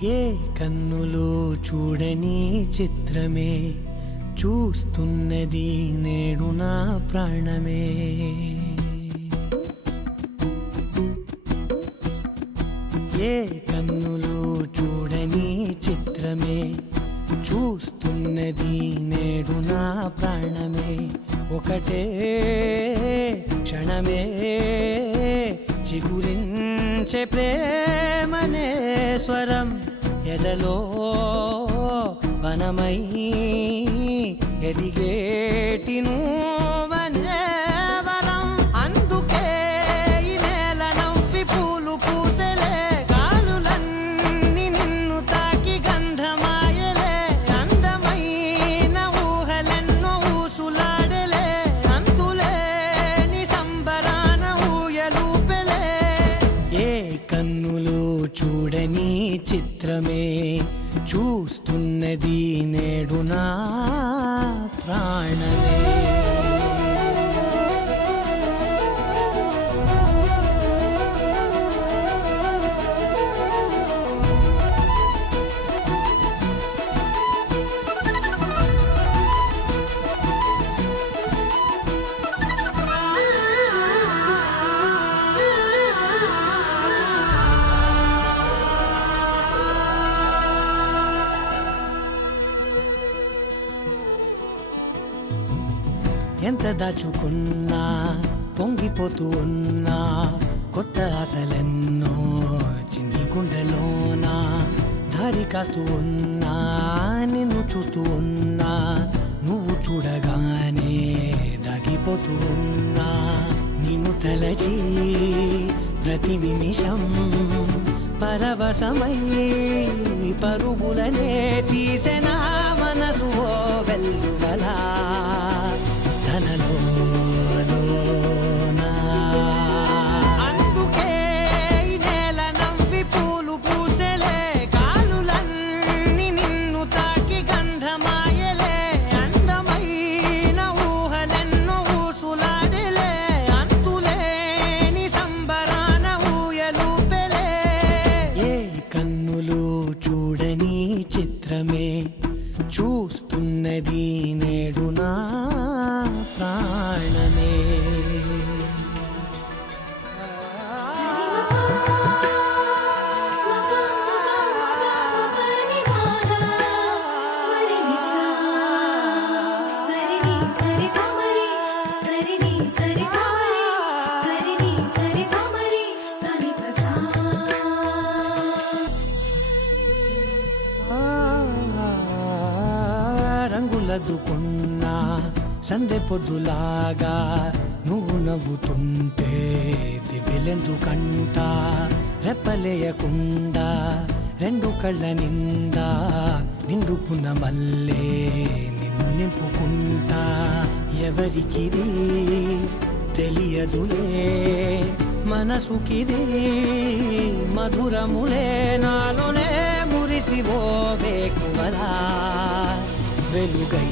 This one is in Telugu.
ఏ కన్నులు చూడని చిత్రమే చూస్తున్నది నేడు నా ప్రాణమే. ఏ కన్నులు చూడని చిత్రమే చూస్తున్నది నేడు నా ప్రాణమే. ఒకటే క్షణమే చిగురించే ప్రేమనే స్వరం ఎదలో వనమై ఎదిగేటి నువ్వనే వరం. అందుకే ఈ నేల నవ్వి పూలు పూసెలే, గాలులన్నీ నిన్ను తాకి గంధమాయలే. అందమైన ఊహలెన్నో ఊసులాడలే, అంతులేని సంబరాన ఊయలూపెలే. ఏ కన్నులు చూడని చిత్రమే చూస్తున్నది నేడు నా ప్రాణమే. ఎంత దాచుకున్నా పొంగిపోతూ ఉన్నా, కొత్త ఆశలెన్నో చిన్ని గుండెలోనా. దారి కాస్తూ ఉన్నా, నిన్ను చూస్తూ ఉన్నా, నువ్వు చూడగానే దాగిపోతూ ఉన్నా. నిన్ను తలచి ప్రతి నిమిషం పరవశమై పరుగులనే తీసెనా మనసు ఓ వెల్లువలా. అందుకే ఈ నేల నవ్వి పూలు పూసెలే, గాలులన్నీ నిన్ను తాకి గంధమాయలే. అందమైన ఊహలెన్నో ఊసులాడలే, అంతులేని సంబరాన ఊయలూపెలే. ఏ కన్నులు చూడని చిత్రమే చూస్తున్నది నేడు నా ప్రాణమే. రంగులదుకున్నా సందె పొద్దులాగా నువ్వు నవ్వుతుంటే దివ్వెలెందుకంట. రెప్పలేయకుండా రెండు కళ్ళ నిండా నిండుకున్న మల్లే నిన్ను నింపుకుంటా. ఎవరికిది తెలియదులే మనసుకిది మధురములే, నాలోనే మురిసివో వేకువలా వెలుగై